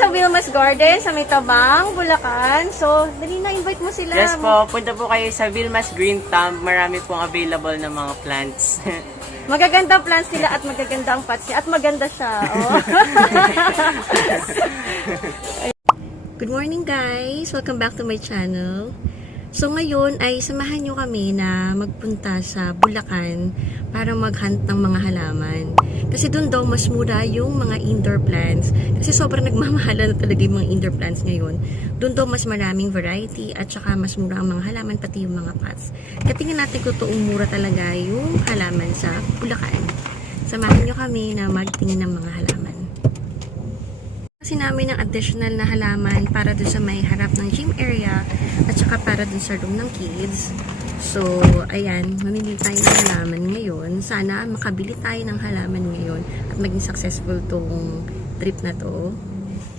Sa Wilma's Garden, sa may Tabang, Bulacan. So, dali na, invite mo sila. Yes po, punta po kayo sa Wilma's Green Thumb. Marami pong available na mga plants. Magaganda plants nila at magaganda ang pots niya. At maganda siya. Oh. Good morning guys! Welcome back to my channel. So ngayon ay samahan nyo kami na magpunta sa Bulacan para mag-hunt ng mga halaman. Kasi doon daw mas mura yung mga indoor plants. Kasi sobrang nagmamahala na talaga yung mga indoor plants ngayon. Doon daw mas maraming variety at saka mas mura ang mga halaman pati yung mga pots. Katingin natin kung toong mura talaga yung halaman sa Bulacan. Samahan nyo kami na magtingin ng mga halaman. Kasi namin ng additional na halaman para dun sa may harap ng gym area at saka para dun sa room ng kids. So, ayan, mamili tayo ng halaman ngayon. Sana makabili tayo ng halaman ngayon at maging successful tong trip na to.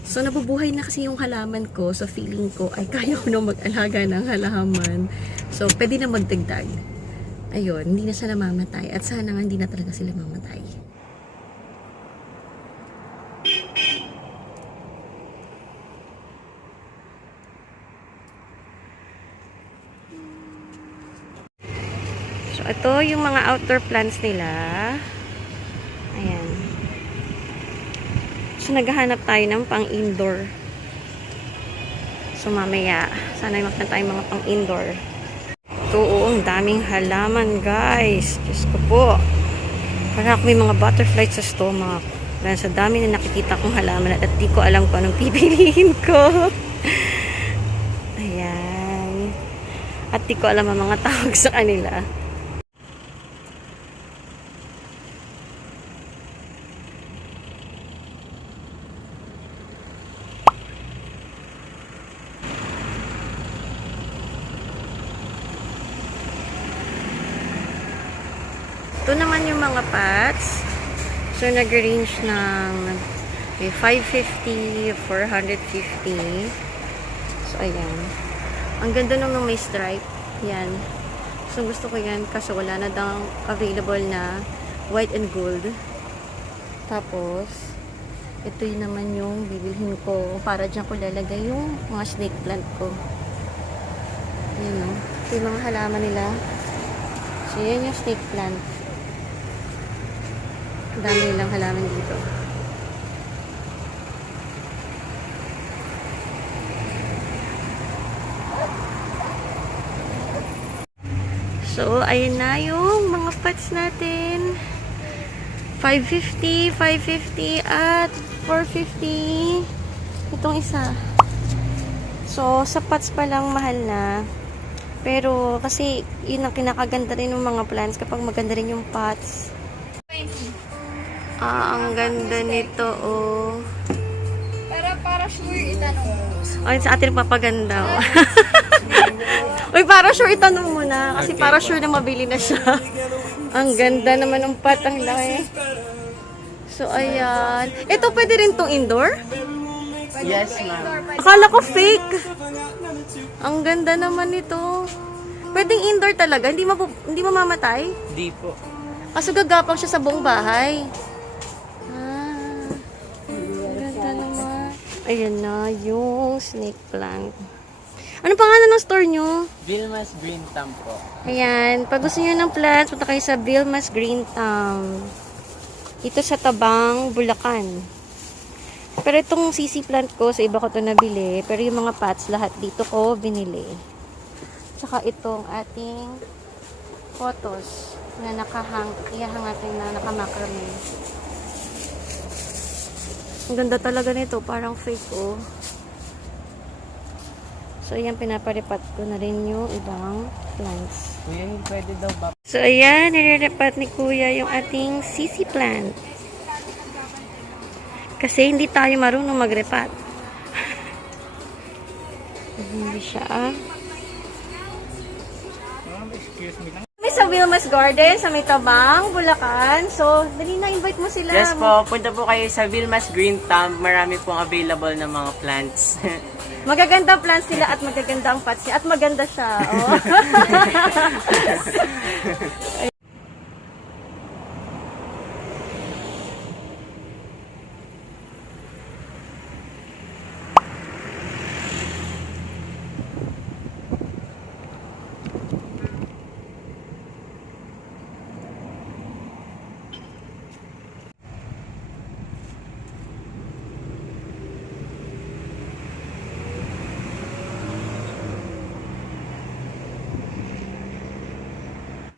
So, nabubuhay na kasi yung halaman ko. So, feeling ko ay kaya ko na mag-alaga ng halaman. So, pwede na magdagdag. Ayun, hindi na siya namamatay. At sana nga hindi na talaga sila mamatay. So, ito yung mga outdoor plants nila. Ayan. So, naghahanap tayo ng pang-indoor. So, mamaya, sana makita tayo mga pang-indoor. Ito, ang daming halaman, guys. Diyos ko po. Para ako may mga butterflies sa stomach. Dahil sa dami na nakikita kong halaman at di ko alam kung anong pipiliin ko. Ayan. At di ko alam ang mga tawag sa kanila. Ito naman yung mga pots. So, nag-range ng 550, 450. So, ayan. Ang ganda nung may stripe. Yan. So, gusto ko yan kasi wala na daw available na white and gold. Tapos, ito yun naman yung bibilhin ko. Para dyan ko lalagay yung mga snake plant ko. Yan o. Ito yung mga halaman nila. So, yan yung snake plant. Dami nilang halaman dito. So, ayun na yung mga pots natin. 550, 550, at 450. Itong isa. So, sa pots pa lang mahal na. Pero, kasi, yun ang kinakaganda rin ng mga plants kapag maganda rin yung pots. Ang ganda nito, oh. Para sure itanong mo. Ay, sa atin papaganda, oh. Uy, para sure itanong mo na. Kasi para sure na mabili na siya. Ang ganda naman ng pot, ang laki. So, ayan. Ito, pwede rin tong indoor? Yes, ma'am. Akala ko fake. Ang ganda naman nito. Pwedeng indoor talaga? Hindi mamamatay? Di po. Kaso gagapang siya sa buong bahay. Ganda naman. Ayan na, yung snake plant. Ano pangalan ng store nyo? Wilma's Green Thumb po. Ayan, pag gusto nyo ng plants, punta kayo sa Wilma's Green Thumb. Dito sa Tabang, Bulacan. Pero itong CC plant ko, sa iba ko ito nabili. Pero yung mga pots, lahat dito ko binili. Tsaka itong ating photos na ihahang natin na nakamakrame. Ang ganda talaga nito, parang fake, oh. So, ayan, pinaparipat ko na rin yung ibang plants. Kuya, pwede daw ba? So, ayan, nire-repat ni Kuya yung ating CC plant. Kasi hindi tayo marunong mag-repat. Hindi siya, ah. Excuse me lang. May sa Wilma's Garden, sa may Tabang, Bulacan. So, dali na, invite mo sila. Yes po, punta po kayo sa Wilma's Green Thumb. Marami pong available na mga plants. Magaganda plants nila at magaganda ang pots niya. At maganda siya, oh.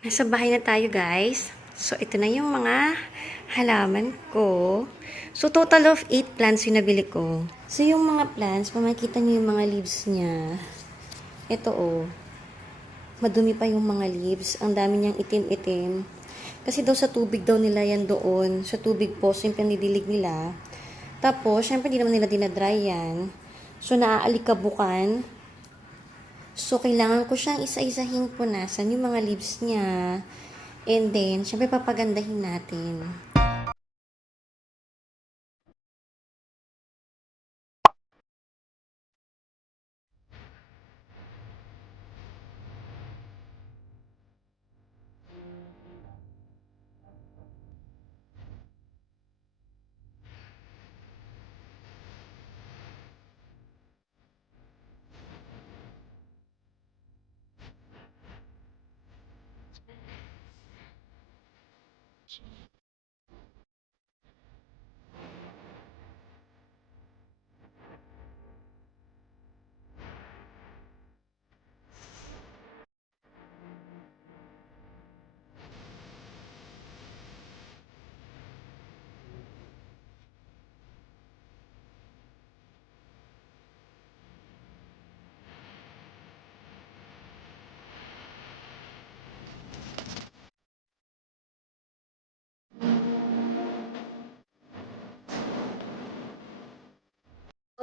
Nasa bahay na tayo, guys. So, ito na yung mga halaman ko. So, total of 8 plants yung nabili ko. So, yung mga plants, makikita niyo yung mga leaves niya. Ito, oh. Madumi pa yung mga leaves. Ang dami niyang itim-itim. Kasi daw sa tubig daw nila yan doon. Sa tubig po, so yung panidilig nila. Tapos, syempre, di naman nila dinadry yan. So, naaalikabukan. So, kailangan ko siyang isa-isahing punasan yung mga leaves niya. And then, syempre, papagandahin natin.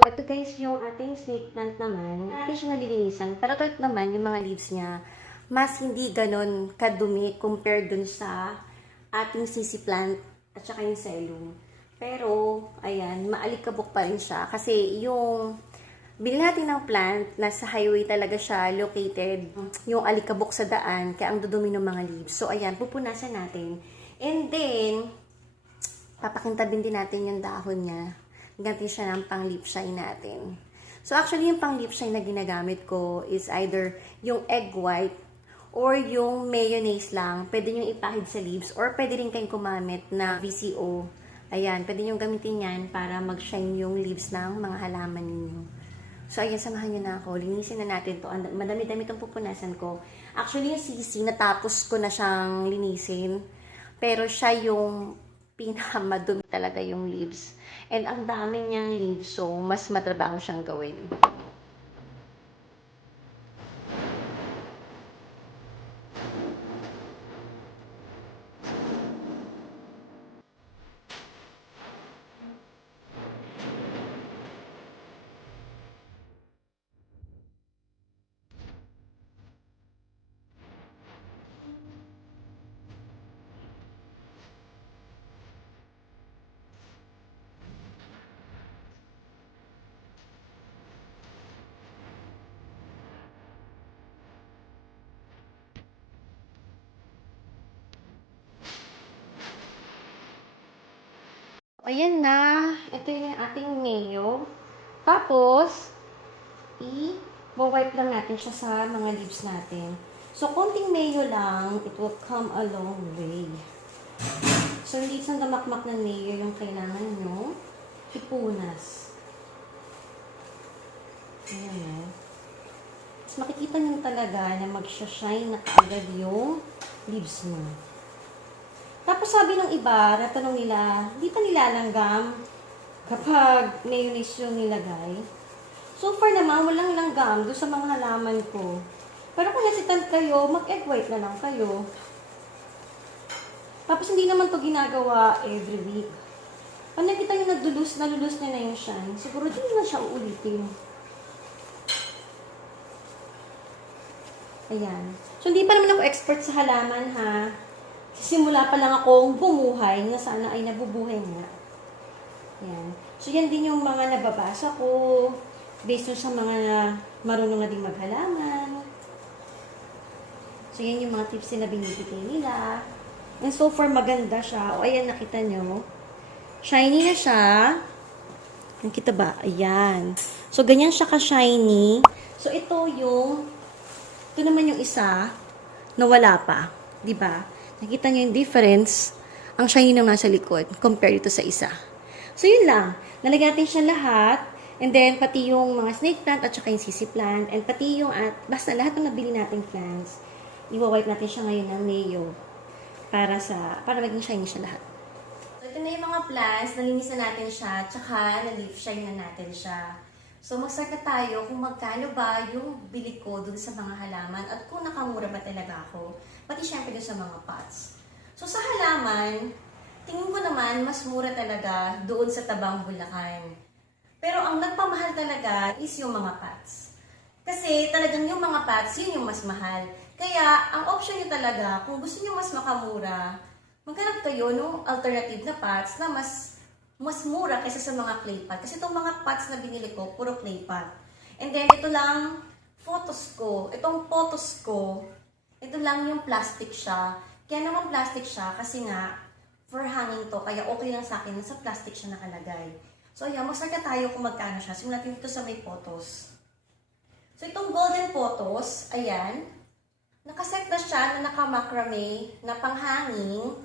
So, ito guys, yung ating snake plant naman, hindi siya nalilinisan. Pero ito naman, yung mga leaves niya, mas hindi ganon kadumi compared dun sa ating sisi plant at saka yung cellum. Pero, ayan, maalikabok pa rin siya. Kasi yung bilhin natin ng plant, nasa highway talaga siya located, yung alikabok sa daan, kaya ang dudumi ng mga leaves. So, ayan, pupunasan natin. And then, papakintabin din natin yung dahon niya. Ganti siya ng pang lip shine natin. So, actually, yung pang lip shine na ginagamit ko is either yung egg white or yung mayonnaise lang. Pwede nyo ipahid sa leaves or pwede rin kayong kumamit na VCO. Ayan, pwede nyo gamitin yan para mag-shine yung leaves ng mga halaman ninyo. So, ayan, samahan nyo na ako. Linisin na natin to. Madami-dami itong pupunasan ko. Actually, yung sisi, natapos ko na siyang linisin. Pero siya yung pinakamadumi talaga yung leaves. And ang dami niyang leaves, so mas matrabaho siyang gawin. Ayan na. Ito yung ating mayo. Tapos, i-wipe lang natin siya sa mga leaves natin. So, konting mayo lang, it will come a long way. So, hindi isang damakmak ng mayo yung kailangan nyo ipunas. Ayan. Tapos, makikita nyo talaga na mag-shine na kaagad yung leaves mo. Tapos sabi ng iba, natanong nila, di pa nilalanggam kapag mayonnaise yung nilagay. So far naman, walang langgam doon sa mga halaman ko. Pero kung hesitant kayo, mag-egg white na lang kayo. Tapos hindi naman to ginagawa every week. Pag nakita nyo nalulus niya na yung shine, siguro di na siya uulitin. Ayan. So hindi pa naman ako expert sa halaman ha. Simula pa lang akong bumuhay na sana ay nabubuhay nga. Yan. So, yan din yung mga nababasa ko based sa mga marunong na din maghalaman. So, yan yung mga tips na binibigay nila. And so far, maganda siya. O, ayan, nakita nyo. Shiny na siya. Nakita ba? Ayan. So, ganyan siya ka-shiny. So, ito naman yung isa na wala pa. Diba? Nakita niyo yung difference, ang shiny nang nasa likod, compared ito sa isa. So, yun lang. Nalagyan natin siya lahat, and then, pati yung mga snake plant, at saka yung sisi plant, and pati yung, basta lahat ng nabili nating plants, iwa-wipe natin siya ngayon ng mayo para maging shiny siya lahat. So, ito na yung mga plants. Nalinis na natin siya, tsaka na-leaf shine na natin siya. So, mag-start na tayo kung magkano ba yung bili ko dun sa mga halaman at kung nakamura ba talaga ako. Pati syempre dun sa mga pots. So, sa halaman, tingin ko naman mas mura talaga doon sa Tabang Bulacan. Pero ang nagpamahal talaga is yung mga pots. Kasi talagang yung mga pots, yun yung mas mahal. Kaya, ang option nyo talaga, kung gusto nyo mas makamura, maghanap kayo ng alternative na pots na mas mura kaysa sa mga clay pot. Kasi itong mga pots na binili ko, puro clay pot. And then, ito lang, photos ko. Itong photos ko, ito lang yung plastic siya. Kaya naman plastic siya kasi nga, for hanging to. Kaya okay lang sa akin na sa plastic siya nakalagay. So, ayan, mag-start na tayo kung magkano siya. Simulan natin dito sa may photos. So, itong golden photos, ayan, nakaset na siya na naka-macrame na panghanging.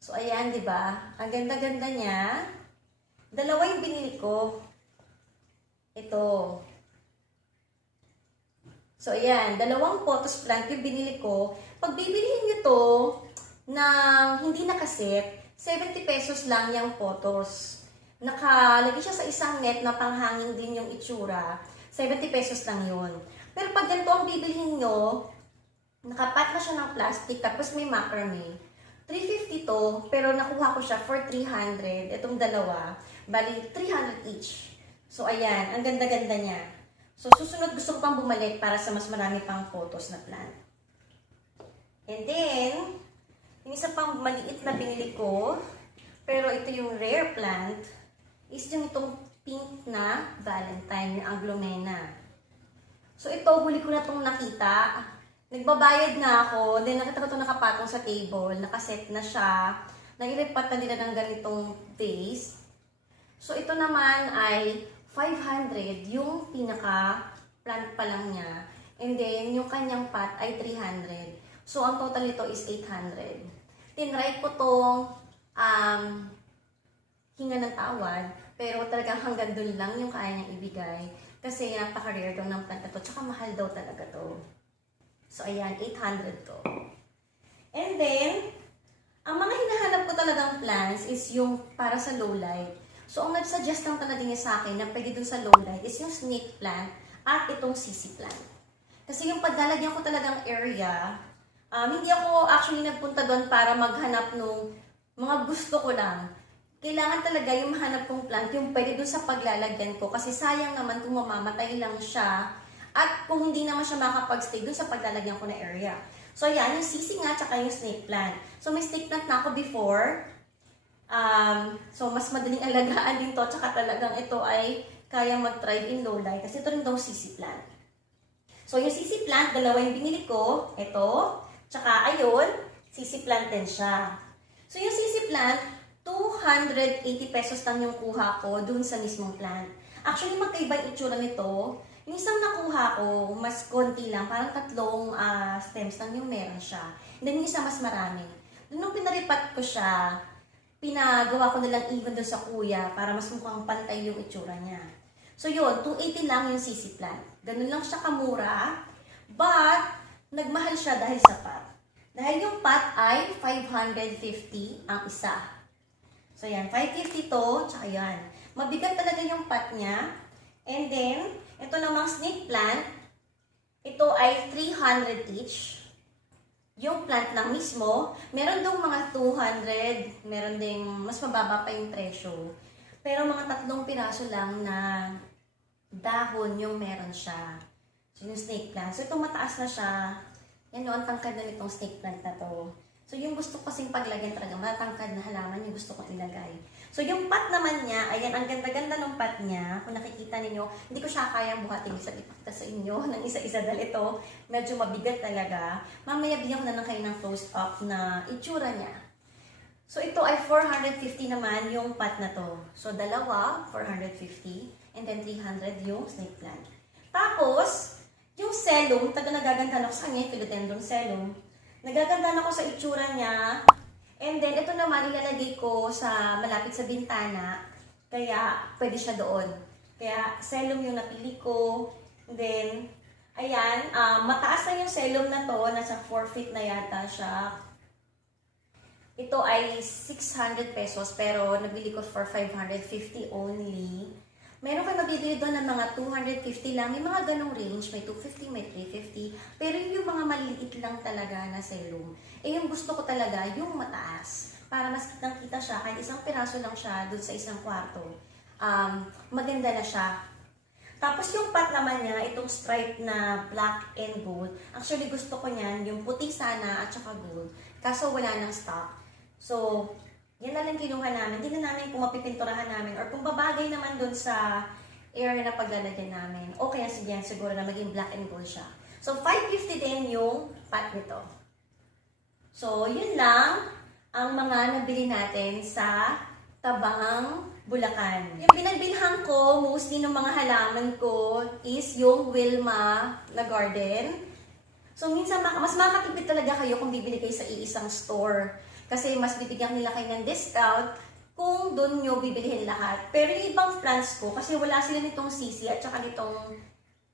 So, ayan, di ba? Ang ganda-ganda niya. Dalawa yung binili ko. Ito. So, ayan. Dalawang photos plant yung binili ko. Pag bibilihin nyo to ng hindi nakaset, 70 pesos lang yung photos. Nakalagay siya sa isang net na panghanging din yung itsura. 70 pesos lang yun. Pero pag ganito ang bibilihin nyo, nakapat na siya ng plastic tapos may macrame. 350 to, pero nakuha ko siya for 300. Itong dalawa, bali 300 each. So, ayan, ang ganda-ganda niya. So, susunod gusto ko pang bumalik para sa mas marami pang photos na plant. And then, yung isa pang maliit na binili ko, pero ito yung rare plant, is yung itong pink na Valentine, yung Aglomena. So, ito, huli ko na itong nakita. Nagbabayad na ako, then nakita ko ito nakapatong sa table, nakaset na siya, nailipat na nila ng ganitong vase. So, ito naman ay 500, yung pinaka-plant pa lang niya. And then, yung kanyang pot ay 300. So, ang total nito is 800. Tinry ko itong hinga ng tawad, pero talagang hanggang doon lang yung kaya niyang ibigay. Kasi napaka-rare daw ng plant na to, tsaka mahal daw talaga to. So, ayan, 800 to. And then, ang mga hinahanap ko talagang plants is yung para sa low light. So, ang nag-suggest lang talaga niya sa akin na pwede dun sa low light is yung snake plant at itong sisi plant. Kasi yung paglalagyan ko talagang area, hindi ako actually nagpunta doon para maghanap ng mga gusto ko lang. Kailangan talaga yung mahanap kong plant, yung pwede dun sa paglalagyan ko. Kasi sayang naman kung mamamatay lang siya. At kung hindi naman siya makapag-stay dun sa paglalagyan ko na area. So, yan, yung sisi nga, tsaka yung snake plant. So, may snake plant na ako before. So, mas madaling alagaan din to. Tsaka talagang ito ay kaya mag-thrive in low light. Kasi ito rin daw sisi plant. So, yung sisi plant, dalawa yung binili ko. Ito. Tsaka, ayun, sisi plant din siya. So, yung sisi plant, 280 pesos lang yung kuha ko dun sa mismong plant. Actually, magkaiba yung itsura nito. Yung isang nakuha ko, mas konti lang, parang 3 stems lang yung meron siya. And then yung isa mas marami. Nung pinaripat ko siya, pinagawa ko na lang even doon sa kuya para mas mukhang pantay yung itsura niya. So yun, 280 lang yung sisi plant. Ganun lang siya kamura, but nagmahal siya dahil sa pot. Dahil yung pot ay 550 ang isa. So yan, 550 to, tsaka yan. Mabigat talaga yung pot niya. And then, ito namang snake plant, ito ay 300 each. Yung plant lang mismo, meron dong mga 200, meron ding mas mababa pa yung presyo. Pero mga 3 piraso lang na dahon yung meron siya. So, yung snake plant. So, ito mataas na siya. Yan o, ang tangkad na nitong snake plant na to. So, yung gusto ko kasing paglagyan talaga, matangkad na halaman yung gusto ko ilagay. So, yung pot naman niya, ayan, ang ganda-ganda ng pot niya. Kung nakikita ninyo, hindi ko siya kayang buhatin isa ipakita sa inyo ng isa-isa dahil ito, medyo mabigat talaga. Mamaya bigyan ko na lang kayo ng close-up na itsura niya. So, ito ay 450 naman yung pot na to. So, dalawa, 450. And then, 300 yung snake plant. Tapos, yung cellum, taga nagagandahan ako sa kanya, yung philodendron cellum. Nagagandahan ako sa itsura niya. And then, ito naman, ilalagay ko sa malapit sa bintana. Kaya, pwede siya doon. Kaya, cellum yung napili ko. And then, Ayan, mataas na yung celum na to. Nasa 4 feet na yata siya. Ito ay 600 pesos pero nabili ko for 550 only. Meron kayo mabibili doon ng mga 250 lang. May mga ganong range. May 250, may 350. Pero yung mga maliliit lang talaga na celum. Yung gusto ko talaga, yung mataas. Para mas kitang-kita siya. Kahit isang piraso lang siya doon sa isang kwarto. Maganda na siya. Tapos yung pot naman niya, itong stripe na black and gold. Actually gusto ko niyan, yung puti sana at saka gold. Kaso wala nang stock. So, yan na lang kinuha namin. Hindi na namin kung mapipinturahan namin or kung babagay naman dun sa area na paglalagyan namin. Okay na yan siguro na maging black and gold siya. So, 550 din yung pot nito. So, yun lang ang mga nabili natin sa Tabang, Bulacan. Yung pinagbilhan ko, mostly ng mga halaman ko is yung Wilma na garden. So, minsan mas makakatipid talaga kayo kung bibili kayo sa iisang store. Kasi mas bibigyan nila kayo ng discount kung doon nyo bibilihin lahat. Pero yung ibang plants ko, kasi wala sila nitong sisi at saka nitong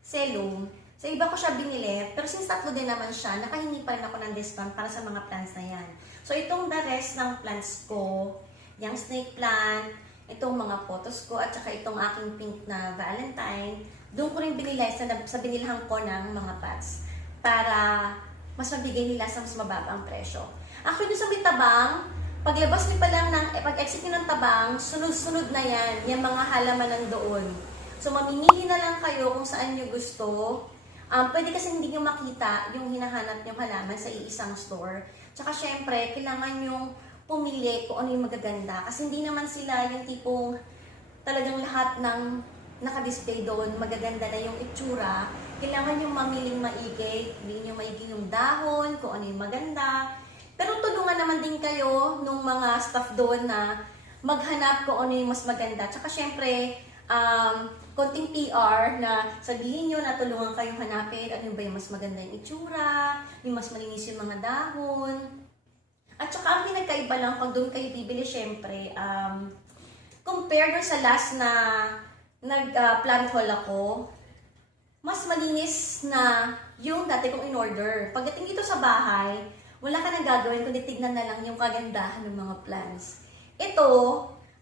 celum, sa iba ko siya binili. Pero since tatlo din naman siya, nakahingi pa rin ako ng discount para sa mga plants na yan. So itong the rest ng plants ko, yung snake plant, itong mga photos ko, at saka itong aking pink na Valentine, doon ko rin binili sa binilhan ko ng mga pots para mas mabigay nila sa mas mababang presyo. Actually, doon sa may Tabang, paglabas niyo pa lang pag-exit niyo ng Tabang, sunod-sunod na yan, yung mga halaman nandoon. So, mamimili na lang kayo kung saan niyo gusto. Pwede kasi hindi niyo makita yung hinahanap niyong halaman sa iisang store. Tsaka, syempre, kailangan yung pumili kung ano yung magaganda. Kasi hindi naman sila yung tipong talagang lahat ng naka-display doon, magaganda na yung itsura. Kailangan yung mamiling maigi, hindi nyo maigi yung dahon, kung ano yung maganda. Pero tulungan naman din kayo nung mga staff doon na maghanap kung ano yung mas maganda. Tsaka syempre, konting PR na sabihin nyo na tulungan kayong hanapin ano ba yung mas maganda yung itsura, yung mas malinis yung mga dahon. At saka ang pinagkaiba lang pag doon kayo bibili syempre, compare doon sa last na nag-plant haul ako, mas malinis na yung dati kong in-order. Pagdating dito sa bahay, wala ka nang gagawin kundi tignan na lang yung kagandahan ng mga plants. Ito,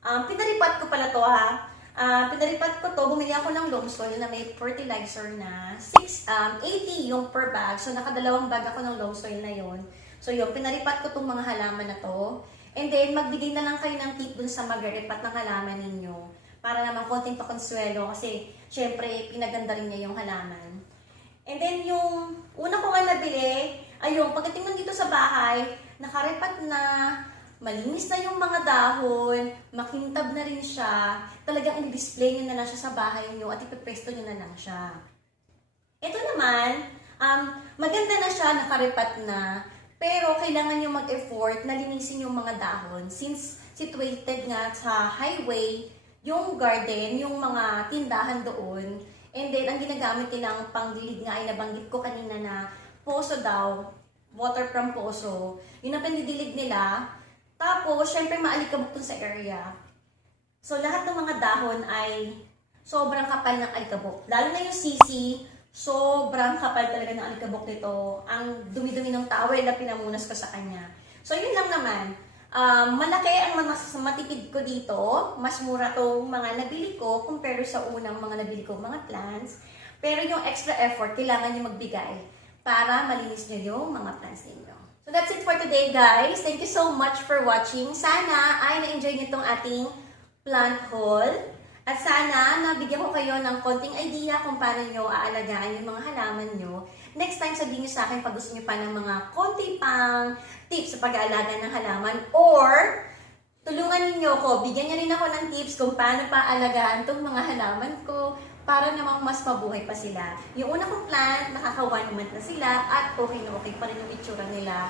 pinaripat ko pala to ha. Pinaripat ko to, bumili ako ng loam soil na may fertilizer na 80 yung per bag. So, nakadalawang bag ako ng loam soil na yon. So, yun, pinaripat ko tong mga halaman na to. And then, magbigay na lang kayo ng tip dun sa mag-ripat ng halaman ninyo. Para naman konting pakonsuelo kasi, syempre, pinaganda rin niya yung halaman. And then, yung una ko nga nabili, ayun, pagdating nandito sa bahay, nakaripat na, malinis na yung mga dahon, makintab na rin siya, talagang i-display nyo na lang siya sa bahay nyo at ipipresto nyo na lang siya. Ito naman, maganda na siya, nakaripat na, pero kailangan nyo mag-effort na linisin yung mga dahon since situated nga sa highway, yung garden, yung mga tindahan doon. And then, ang ginagamit nilang pangdilig nga ay nabanggit ko kanina na poso daw, water from poso. Yun ang pandidilig nila. Tapos, syempre maalikabok dun sa area. So, lahat ng mga dahon ay sobrang kapal ng alikabok. Lalo na yung sisi, sobrang kapal talaga ng alikabok nito. Ang dumi-dumi ng towel na pinamunas ko sa kanya. So, yun lang naman. Malaki ang matipid ko dito. Mas mura tong mga nabili ko compare sa unang mga nabili ko mga plants. Pero yung extra effort, kailangan nyo magbigay para malinis nyo yung mga plants ninyo. So that's it for today, guys. Thank you so much for watching. Sana ay na-enjoy nyo itong ating plant haul. At sana nabigyan ko kayo ng konting idea kung paano nyo aalagaan yung mga halaman nyo. Next time, sabihin nyo sa akin pag gusto nyo pa ng mga konti pang tips sa pag-aalaga ng halaman. Or, tulungan ninyo ako, bigyan nyo rin ako ng tips kung paano pa alagaan itong mga halaman ko para namang mas mabuhay pa sila. Yung una kong plant, nakaka 1 month na sila at okay na okay pa rin yung itsura nila.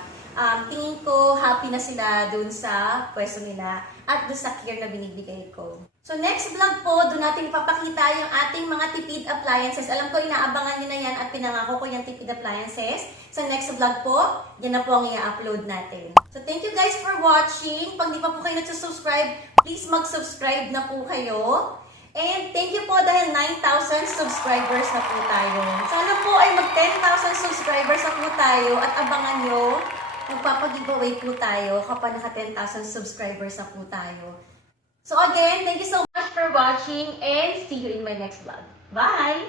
Tingin ko happy na sila dun sa pwesto nila at dun sa care na binibigay ko. So next vlog po, doon natin ipapakita yung ating mga tipid appliances. Alam ko, inaabangan nyo na yan at pinangako ko yung tipid appliances. Sa next vlog po, yan na po ang i-upload natin. So thank you guys for watching. Pag di pa po kayo nagsusubscribe, please mag-subscribe na po kayo. And thank you po dahil 9,000 subscribers na po tayo. Sana po ay mag 10,000 subscribers na po tayo at abangan nyo. Magpapag-giveaway po tayo kapag naka 10,000 subscribers na po tayo. So again, thank you so much for watching and see you in my next vlog. Bye!